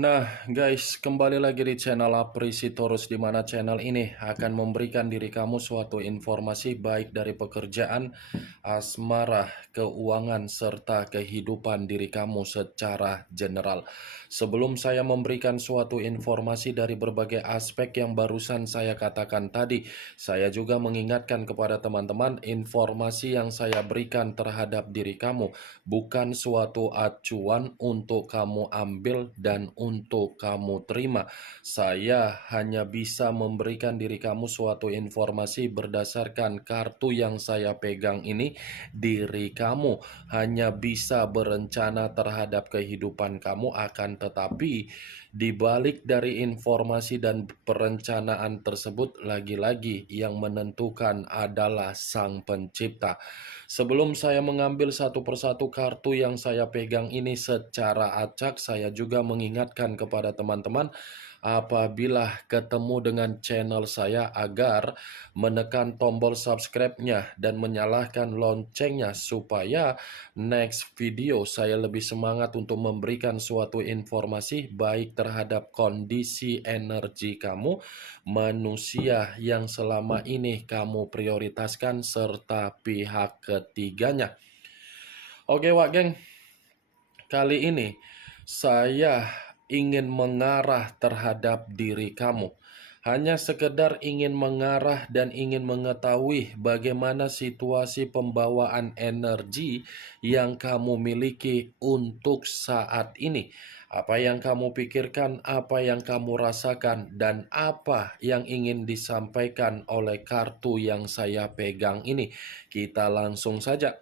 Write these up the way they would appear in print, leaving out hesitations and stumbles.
Nah, guys, kembali lagi di channel Aprisitorus, di mana channel ini akan memberikan diri kamu suatu informasi baik dari pekerjaan, asmara, keuangan, serta kehidupan diri kamu secara general. Sebelum saya memberikan suatu informasi dari berbagai aspek yang barusan saya katakan tadi, saya juga mengingatkan kepada teman-teman informasi yang saya berikan terhadap diri kamu bukan suatu acuan untuk kamu ambil dan untuk kamu terima. Saya hanya bisa memberikan diri kamu suatu informasi berdasarkan kartu yang saya pegang ini. Diri kamu hanya bisa berencana terhadap kehidupan kamu, akan tetapi di balik dari informasi dan perencanaan tersebut, lagi-lagi yang menentukan adalah Sang Pencipta. Sebelum saya mengambil satu persatu kartu yang saya pegang ini secara acak, saya juga mengingatkan kepada teman-teman apabila ketemu dengan channel saya agar menekan tombol subscribe-nya dan menyalakan loncengnya supaya next video saya lebih semangat untuk memberikan suatu informasi baik terhadap kondisi energi kamu, manusia yang selama ini kamu prioritaskan, serta pihak ketiganya. Oke Wak Geng, kali ini saya ingin mengarah terhadap diri kamu. Hanya sekedar ingin mengarah dan ingin mengetahui bagaimana situasi pembawaan energi yang kamu miliki untuk saat ini. Apa yang kamu pikirkan, apa yang kamu rasakan, dan apa yang ingin disampaikan oleh kartu yang saya pegang ini. Kita langsung saja.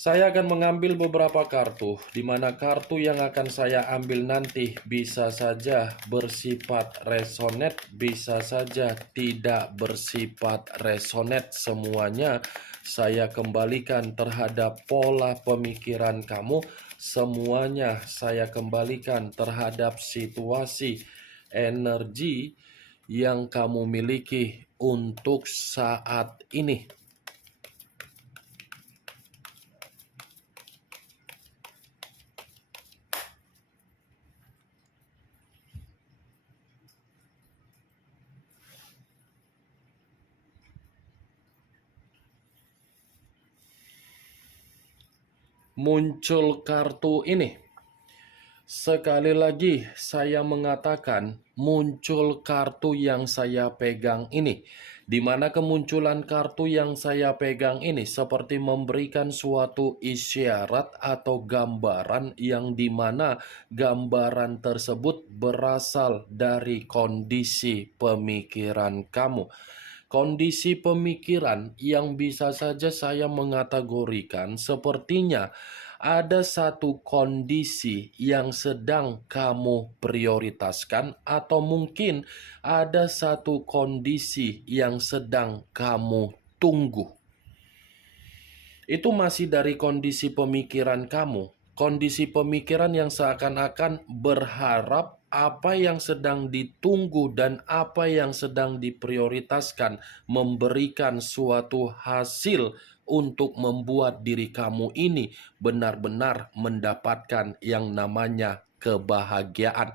Saya akan mengambil beberapa kartu, di mana kartu yang akan saya ambil nanti bisa saja bersifat resonate, bisa saja tidak bersifat resonate. Semuanya saya kembalikan terhadap pola pemikiran kamu, semuanya saya kembalikan terhadap situasi energi yang kamu miliki untuk saat ini. Muncul kartu ini. Sekali lagi saya mengatakan muncul kartu yang saya pegang ini. Di mana kemunculan kartu yang saya pegang ini seperti memberikan suatu isyarat atau gambaran yang dimana gambaran tersebut berasal dari kondisi pemikiran kamu. Kondisi pemikiran yang bisa saja saya mengategorikan sepertinya ada satu kondisi yang sedang kamu prioritaskan, atau mungkin ada satu kondisi yang sedang kamu tunggu. Itu masih dari kondisi pemikiran kamu. Kondisi pemikiran yang seakan-akan berharap apa yang sedang ditunggu dan apa yang sedang diprioritaskan memberikan suatu hasil untuk membuat diri kamu ini benar-benar mendapatkan yang namanya kebahagiaan.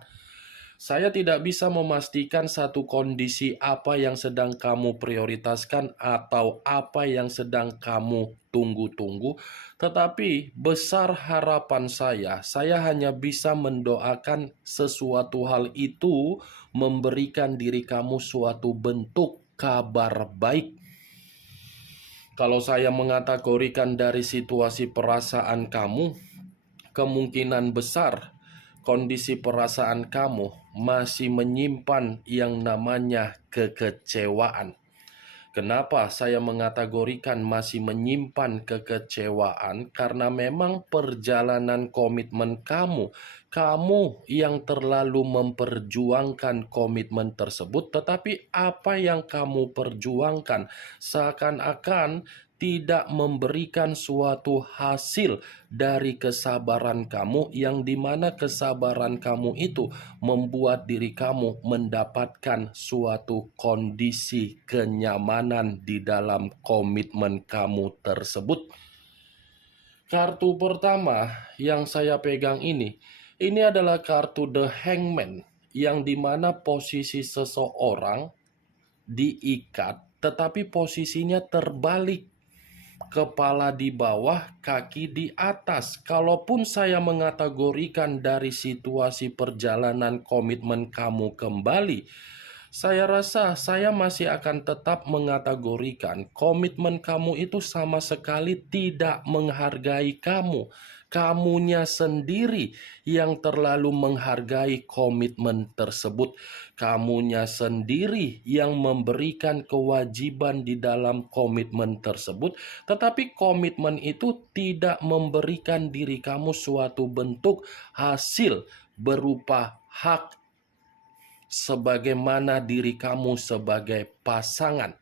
Saya tidak bisa memastikan satu kondisi apa yang sedang kamu prioritaskan atau apa yang sedang kamu tunggu-tunggu, tetapi besar harapan saya hanya bisa mendoakan sesuatu hal itu memberikan diri kamu suatu bentuk kabar baik. Kalau saya mengategorikan dari situasi perasaan kamu, kemungkinan besar kondisi perasaan kamu masih menyimpan yang namanya kekecewaan. Kenapa saya mengategorikan masih menyimpan kekecewaan? Karena memang perjalanan komitmen kamu yang terlalu memperjuangkan komitmen tersebut, tetapi apa yang kamu perjuangkan seakan-akan tidak memberikan suatu hasil dari kesabaran kamu, yang dimana kesabaran kamu itu membuat diri kamu mendapatkan suatu kondisi kenyamanan di dalam komitmen kamu tersebut. Kartu pertama yang saya pegang ini Ini adalah kartu The Hangman, yang dimana posisi seseorang diikat, tetapi posisinya terbalik. Kepala di bawah, kaki di atas. Kalaupun saya mengategorikan dari situasi perjalanan komitmen kamu kembali, saya rasa saya masih akan tetap mengategorikan komitmen kamu itu sama sekali tidak menghargai kamu. Kamunya sendiri yang terlalu menghargai komitmen tersebut. Kamunya sendiri yang memberikan kewajiban di dalam komitmen tersebut, tetapi komitmen itu tidak memberikan diri kamu suatu bentuk hasil berupa hak sebagaimana diri kamu sebagai pasangan.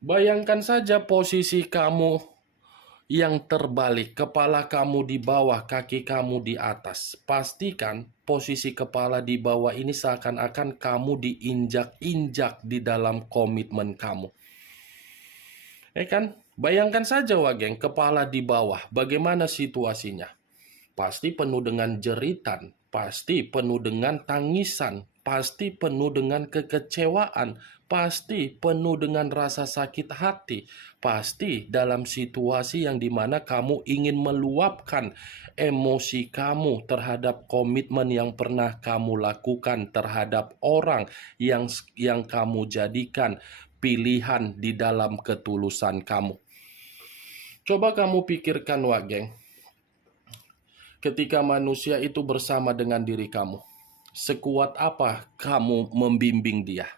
Bayangkan saja posisi kamu yang terbalik, kepala kamu di bawah, kaki kamu di atas. Pastikan posisi kepala di bawah ini seakan-akan kamu diinjak-injak di dalam komitmen kamu. Kan? Bayangkan saja Wageng, kepala di bawah, bagaimana situasinya? Pasti penuh dengan jeritan, pasti penuh dengan tangisan, pasti penuh dengan kekecewaan, pasti penuh dengan rasa sakit hati, pasti dalam situasi yang dimana kamu ingin meluapkan emosi kamu terhadap komitmen yang pernah kamu lakukan terhadap orang yang kamu jadikan pilihan di dalam ketulusan kamu. Coba kamu pikirkan Wageng, ketika manusia itu bersama dengan diri kamu, sekuat apa kamu membimbing dia?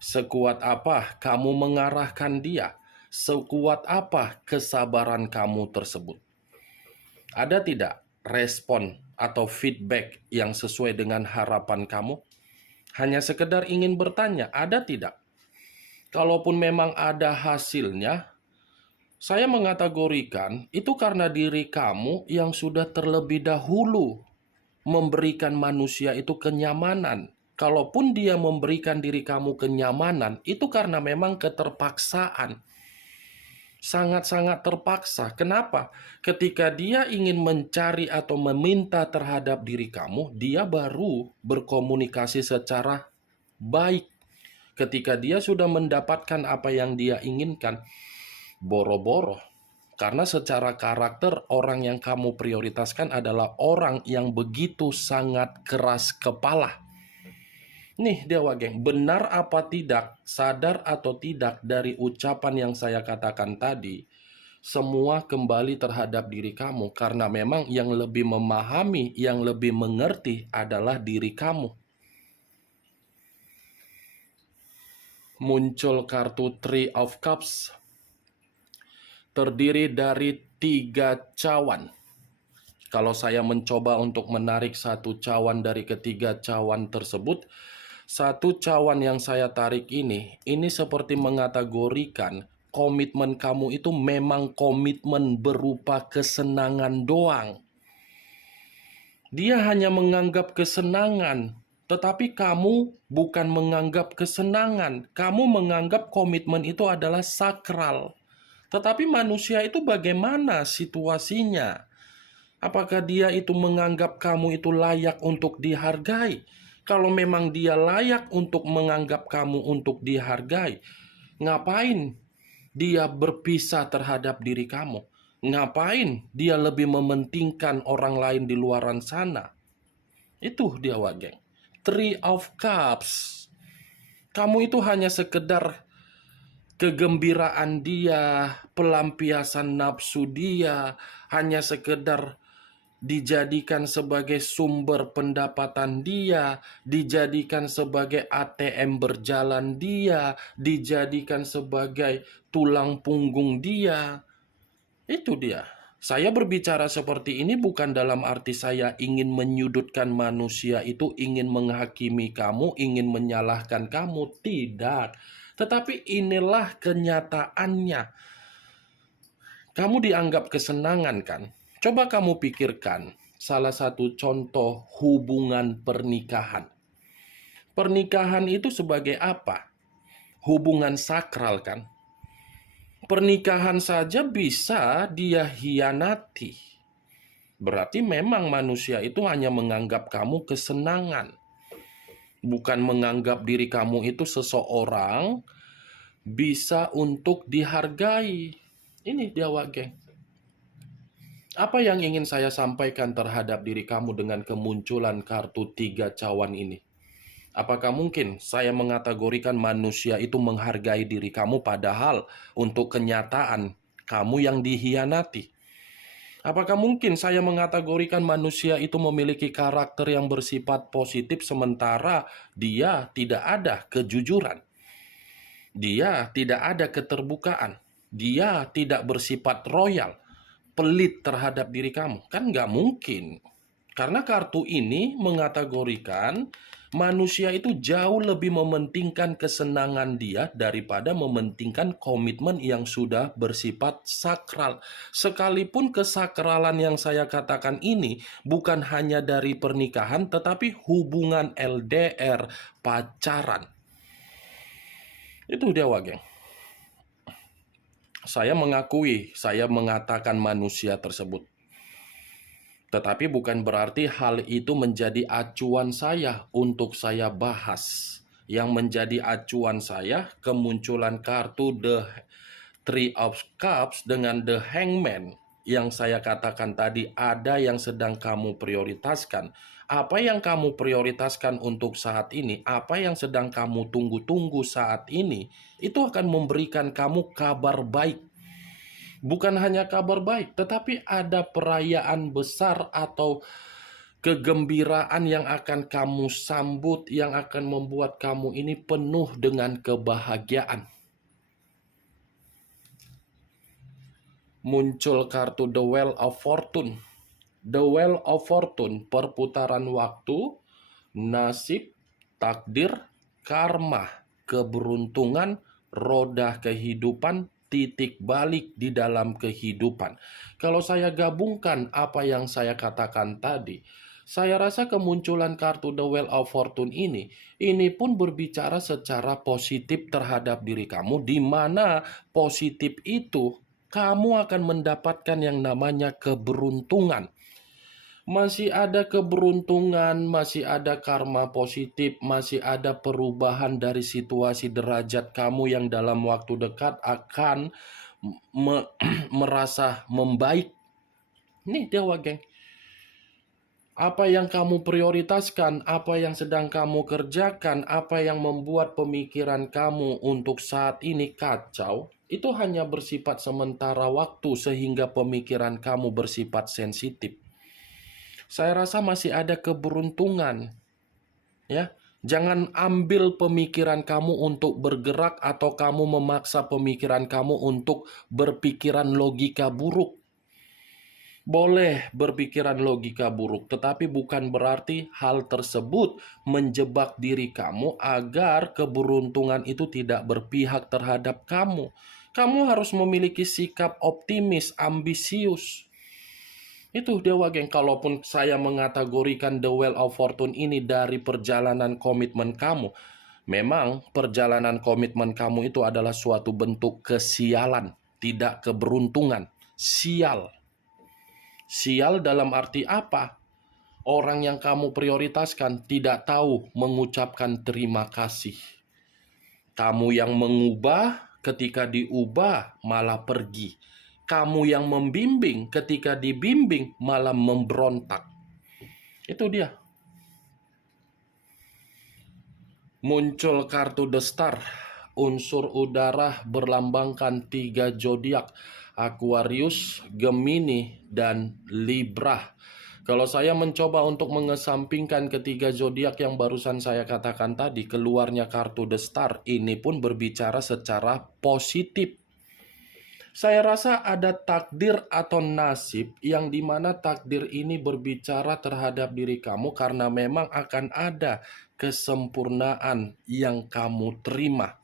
Sekuat apa kamu mengarahkan dia? Sekuat apa kesabaran kamu tersebut? Ada tidak respon atau feedback yang sesuai dengan harapan kamu? Hanya sekedar ingin bertanya, ada tidak? Kalaupun memang ada hasilnya, saya mengategorikan itu karena diri kamu yang sudah terlebih dahulu memberikan manusia itu kenyamanan. Kalaupun dia memberikan diri kamu kenyamanan, itu karena memang keterpaksaan. Sangat-sangat terpaksa. Kenapa? Ketika dia ingin mencari atau meminta terhadap diri kamu, dia baru berkomunikasi secara baik. Ketika dia sudah mendapatkan apa yang dia inginkan, boro-boro. Karena secara karakter orang yang kamu prioritaskan adalah orang yang begitu sangat keras kepala. Nih dia Wageng, benar apa tidak, sadar atau tidak dari ucapan yang saya katakan tadi, semua kembali terhadap diri kamu. Karena memang yang lebih memahami, yang lebih mengerti adalah diri kamu. Muncul kartu Three of Cups, terdiri dari 3 cawan. Kalau saya mencoba untuk menarik satu cawan dari ketiga cawan tersebut, satu cawan yang saya tarik ini seperti mengategorikan komitmen kamu itu memang komitmen berupa kesenangan doang. Dia hanya menganggap kesenangan, tetapi kamu bukan menganggap kesenangan. Kamu menganggap komitmen itu adalah sakral. Tetapi manusia itu bagaimana situasinya? Apakah dia itu menganggap kamu itu layak untuk dihargai? Kalau memang dia layak untuk menganggap kamu untuk dihargai, ngapain dia berpisah terhadap diri kamu? Ngapain dia lebih mementingkan orang lain di luaran sana? Itu dia Wageng. Three of Cups. Kamu itu hanya sekedar kegembiraan dia, pelampiasan nafsu dia, hanya sekedar dijadikan sebagai sumber pendapatan dia, dijadikan sebagai ATM berjalan dia, dijadikan sebagai tulang punggung dia. Itu dia. Saya berbicara seperti ini bukan dalam arti saya ingin menyudutkan manusia itu, ingin menghakimi kamu, ingin menyalahkan kamu. Tidak. Tetapi inilah kenyataannya. Kamu dianggap kesenangan kan? Coba kamu pikirkan salah satu contoh hubungan pernikahan. Pernikahan itu sebagai apa? Hubungan sakral kan? Pernikahan saja bisa dia hianati. Berarti memang manusia itu hanya menganggap kamu kesenangan, bukan menganggap diri kamu itu seseorang bisa untuk dihargai. Ini dia, Wak Geng. Apa yang ingin saya sampaikan terhadap diri kamu dengan kemunculan kartu 3 cawan ini? Apakah mungkin saya mengategorikan manusia itu menghargai diri kamu padahal untuk kenyataan kamu yang dihianati? Apakah mungkin saya mengategorikan manusia itu memiliki karakter yang bersifat positif sementara dia tidak ada kejujuran? Dia tidak ada keterbukaan. Dia tidak bersifat royal, pelit terhadap diri kamu. Kan nggak mungkin. Karena kartu ini mengategorikan manusia itu jauh lebih mementingkan kesenangan dia daripada mementingkan komitmen yang sudah bersifat sakral. Sekalipun kesakralan yang saya katakan ini bukan hanya dari pernikahan, tetapi hubungan LDR, pacaran. Itu dia, Wageng. Saya mengakui, saya mengatakan manusia tersebut. Tetapi bukan berarti hal itu menjadi acuan saya untuk saya bahas. Yang menjadi acuan saya kemunculan kartu The Three of Cups dengan The Hangman. Yang saya katakan tadi, ada yang sedang kamu prioritaskan. Apa yang kamu prioritaskan untuk saat ini, apa yang sedang kamu tunggu-tunggu saat ini, itu akan memberikan kamu kabar baik. Bukan hanya kabar baik, tetapi ada perayaan besar atau kegembiraan yang akan kamu sambut, yang akan membuat kamu ini penuh dengan kebahagiaan. Muncul kartu The Wheel of Fortune. The Wheel of Fortune, perputaran waktu, nasib, takdir, karma, keberuntungan, roda kehidupan, titik balik di dalam kehidupan. Kalau saya gabungkan apa yang saya katakan tadi, saya rasa kemunculan kartu The Wheel of Fortune ini pun berbicara secara positif terhadap diri kamu, di mana positif itu kamu akan mendapatkan yang namanya keberuntungan. Masih ada keberuntungan, masih ada karma positif, masih ada perubahan dari situasi derajat kamu yang dalam waktu dekat akan merasa membaik. Nih dia, Wageng. Apa yang kamu prioritaskan, apa yang sedang kamu kerjakan, apa yang membuat pemikiran kamu untuk saat ini kacau, itu hanya bersifat sementara waktu sehingga pemikiran kamu bersifat sensitif. Saya rasa masih ada keberuntungan. Ya, jangan ambil pemikiran kamu untuk bergerak atau kamu memaksa pemikiran kamu untuk berpikiran logika buruk. Boleh berpikiran logika buruk, tetapi bukan berarti hal tersebut menjebak diri kamu agar keberuntungan itu tidak berpihak terhadap kamu. Kamu harus memiliki sikap optimis, ambisius. Itu dia, Wageng. Kalaupun saya mengategorikan The Wheel of Fortune ini dari perjalanan komitmen kamu, memang perjalanan komitmen kamu itu adalah suatu bentuk kesialan, tidak keberuntungan. Sial. Sial dalam arti apa? Orang yang kamu prioritaskan tidak tahu mengucapkan terima kasih. Kamu yang mengubah, ketika diubah malah pergi. Kamu yang membimbing, ketika dibimbing malah memberontak. Itu dia. Muncul kartu The Star. Unsur udara berlambangkan 3 zodiak, Aquarius, Gemini, dan Libra. Kalau saya mencoba untuk mengesampingkan ketiga zodiak yang barusan saya katakan tadi, keluarnya kartu The Star ini pun berbicara secara positif. Saya rasa ada takdir atau nasib yang dimana takdir ini berbicara terhadap diri kamu karena memang akan ada kesempurnaan yang kamu terima.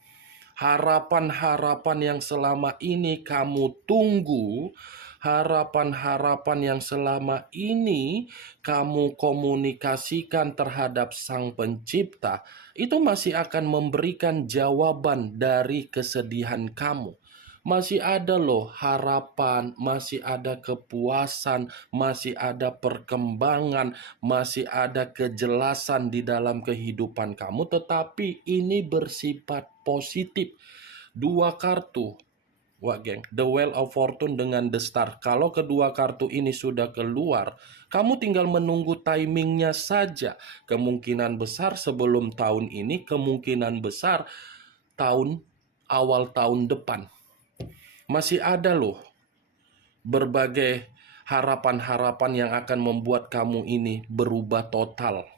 Harapan-harapan yang selama ini kamu tunggu, harapan-harapan yang selama ini kamu komunikasikan terhadap Sang Pencipta, itu masih akan memberikan jawaban dari kesedihan kamu. Masih ada loh harapan, masih ada kepuasan, masih ada perkembangan, masih ada kejelasan di dalam kehidupan kamu, tetapi ini bersifat positif. Dua kartu, wah geng, The Wheel of Fortune dengan The Star. Kalau kedua kartu ini sudah keluar, kamu tinggal menunggu timingnya saja. Kemungkinan besar sebelum tahun ini, kemungkinan besar awal tahun depan. Masih ada loh berbagai harapan-harapan yang akan membuat kamu ini berubah total.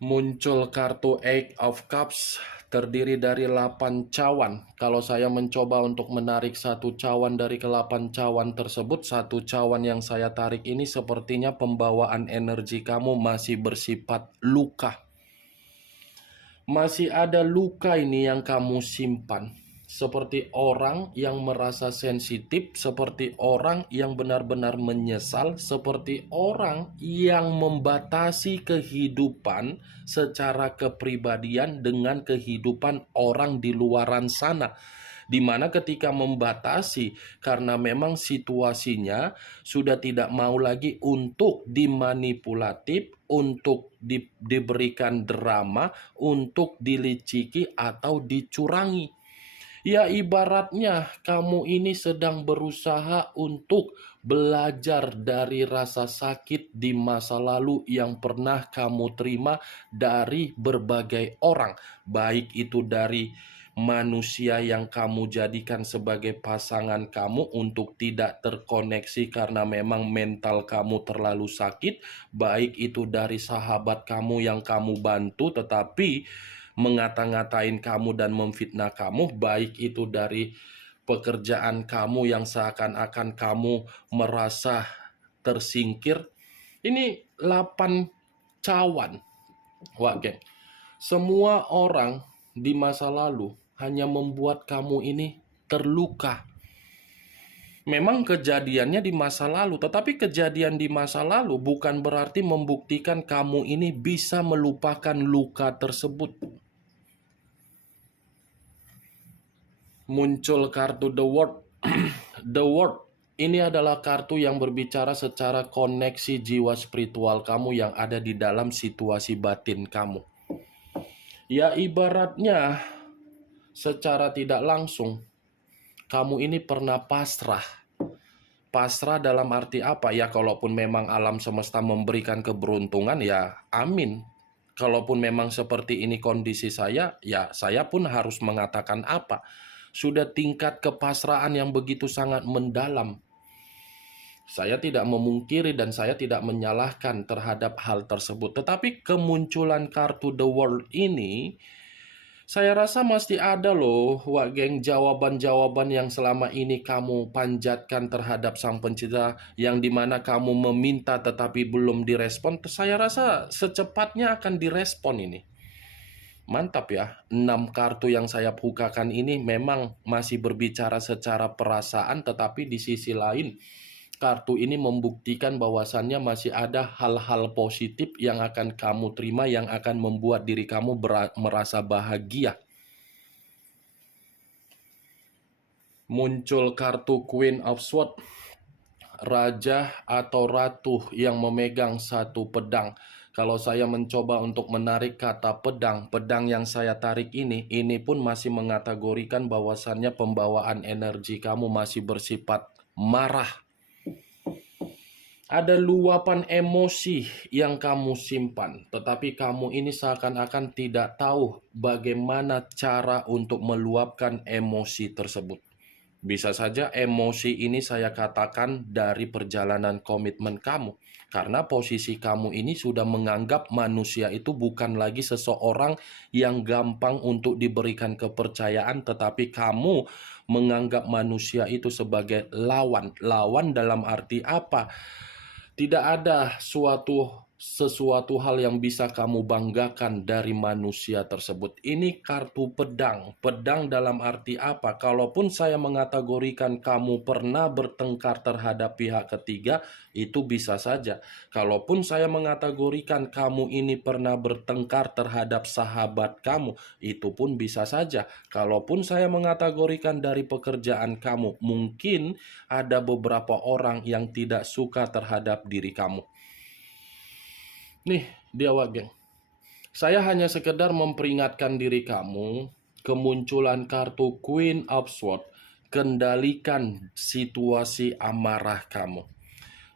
Muncul kartu Eight of Cups, terdiri dari 8 cawan. Kalau saya mencoba untuk menarik satu cawan dari ke-8 cawan tersebut, satu cawan yang saya tarik ini sepertinya pembawaan energi kamu masih bersifat luka. Masih ada luka ini yang kamu simpan. Seperti orang yang merasa sensitif, seperti orang yang benar-benar menyesal, seperti orang yang membatasi kehidupan secara kepribadian dengan kehidupan orang di luaran sana. Di mana ketika membatasi karena memang situasinya sudah tidak mau lagi untuk dimanipulatif, untuk diberikan drama, untuk diliciki atau dicurangi. Ya ibaratnya kamu ini sedang berusaha untuk belajar dari rasa sakit di masa lalu yang pernah kamu terima dari berbagai orang. Baik itu dari manusia yang kamu jadikan sebagai pasangan kamu untuk tidak terkoneksi karena memang mental kamu terlalu sakit. Baik itu dari sahabat kamu yang kamu bantu tetapi mengata-ngatain kamu dan memfitnah kamu, baik itu dari pekerjaan kamu yang seakan-akan kamu merasa tersingkir. Ini 8 cawan. Wah, geng. Semua orang di masa lalu hanya membuat kamu ini terluka. Memang kejadiannya di masa lalu, tetapi kejadian di masa lalu bukan berarti membuktikan kamu ini bisa melupakan luka tersebut. Muncul kartu The World. The World ini adalah kartu yang berbicara secara koneksi jiwa spiritual kamu yang ada di dalam situasi batin kamu. Ya ibaratnya secara tidak langsung kamu ini pernah pasrah. Pasrah dalam arti apa? Ya kalaupun memang alam semesta memberikan keberuntungan ya amin. Kalaupun memang seperti ini kondisi saya, ya saya pun harus mengatakan apa? Sudah tingkat kepasrahan yang begitu sangat mendalam. Saya tidak memungkiri dan saya tidak menyalahkan terhadap hal tersebut. Tetapi kemunculan kartu The World ini, saya rasa masih ada loh, wah geng, jawaban-jawaban yang selama ini kamu panjatkan terhadap Sang Pencipta, yang dimana kamu meminta tetapi belum direspon. Saya rasa secepatnya akan direspon ini. Mantap ya, 6 kartu yang saya bukakan ini memang masih berbicara secara perasaan, tetapi di sisi lain kartu ini membuktikan bahwasannya masih ada hal-hal positif yang akan kamu terima, yang akan membuat diri kamu merasa bahagia. Muncul kartu Queen of Swords, raja atau ratu yang memegang satu pedang. Kalau saya mencoba untuk menarik kata pedang, pedang yang saya tarik ini pun masih mengategorikan bahwasannya pembawaan energi kamu masih bersifat marah. Ada luapan emosi yang kamu simpan, tetapi kamu ini seakan-akan tidak tahu bagaimana cara untuk meluapkan emosi tersebut. Bisa saja emosi ini saya katakan dari perjalanan komitmen kamu. Karena posisi kamu ini sudah menganggap manusia itu bukan lagi seseorang yang gampang untuk diberikan kepercayaan, tetapi kamu menganggap manusia itu sebagai lawan. Lawan dalam arti apa? Tidak ada suatu sesuatu hal yang bisa kamu banggakan dari manusia tersebut. Ini kartu pedang. Pedang dalam arti apa? Kalaupun saya mengategorikan kamu pernah bertengkar terhadap pihak ketiga, itu bisa saja. Kalaupun saya mengategorikan kamu ini pernah bertengkar terhadap sahabat kamu, itu pun bisa saja. Kalaupun saya mengategorikan dari pekerjaan kamu, mungkin ada beberapa orang yang tidak suka terhadap diri kamu. Nih, dia geng. Saya hanya sekedar memperingatkan diri kamu, kemunculan kartu Queen of Swords, kendalikan situasi amarah kamu.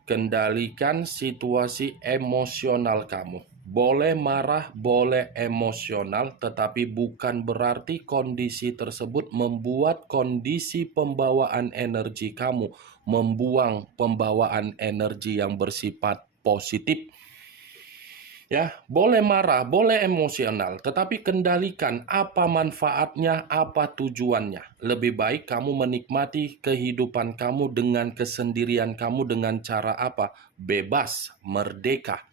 Kendalikan situasi emosional kamu. Boleh marah, boleh emosional, tetapi bukan berarti kondisi tersebut membuat kondisi pembawaan energi kamu, membuang pembawaan energi yang bersifat positif. Ya, boleh marah, boleh emosional, tetapi kendalikan apa manfaatnya, apa tujuannya. Lebih baik kamu menikmati kehidupan kamu dengan kesendirian kamu dengan cara apa? Bebas, merdeka,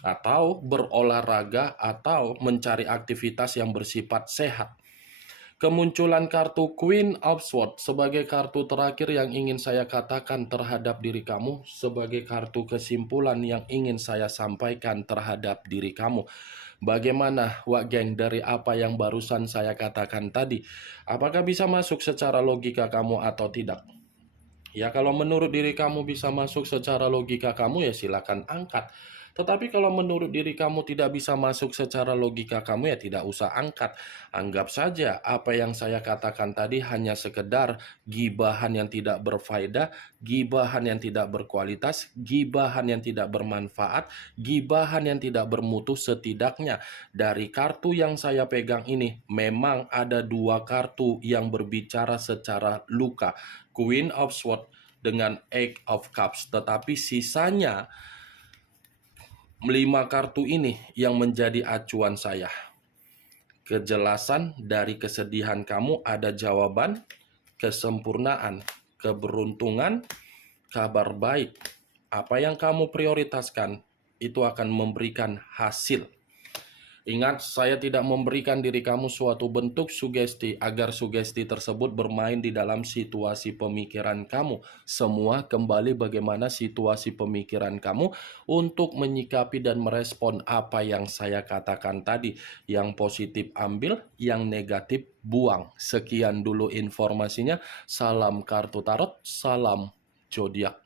atau berolahraga, atau mencari aktivitas yang bersifat sehat. Kemunculan kartu Queen of Swords sebagai kartu terakhir yang ingin saya katakan terhadap diri kamu, sebagai kartu kesimpulan yang ingin saya sampaikan terhadap diri kamu. Bagaimana, Wak Geng, dari apa yang barusan saya katakan tadi? Apakah bisa masuk secara logika kamu atau tidak? Ya, kalau menurut diri kamu bisa masuk secara logika kamu, ya silakan angkat. Tetapi kalau menurut diri kamu tidak bisa masuk secara logika kamu, ya tidak usah angkat. Anggap saja apa yang saya katakan tadi hanya sekedar gibahan yang tidak berfaedah, gibahan yang tidak berkualitas, gibahan yang tidak bermanfaat, gibahan yang tidak bermutu. Setidaknya dari kartu yang saya pegang ini, memang ada dua kartu yang berbicara secara luka. Queen of Swords dengan Eight of Cups. Tetapi sisanya 5 kartu ini yang menjadi acuan saya. Kejelasan dari kesedihan kamu ada jawaban, kesempurnaan, keberuntungan, kabar baik. Apa yang kamu prioritaskan itu akan memberikan hasil. Ingat, saya tidak memberikan diri kamu suatu bentuk sugesti agar sugesti tersebut bermain di dalam situasi pemikiran kamu. Semua kembali bagaimana situasi pemikiran kamu untuk menyikapi dan merespon apa yang saya katakan tadi. Yang positif ambil, yang negatif buang. Sekian dulu informasinya. Salam kartu tarot, salam zodiak.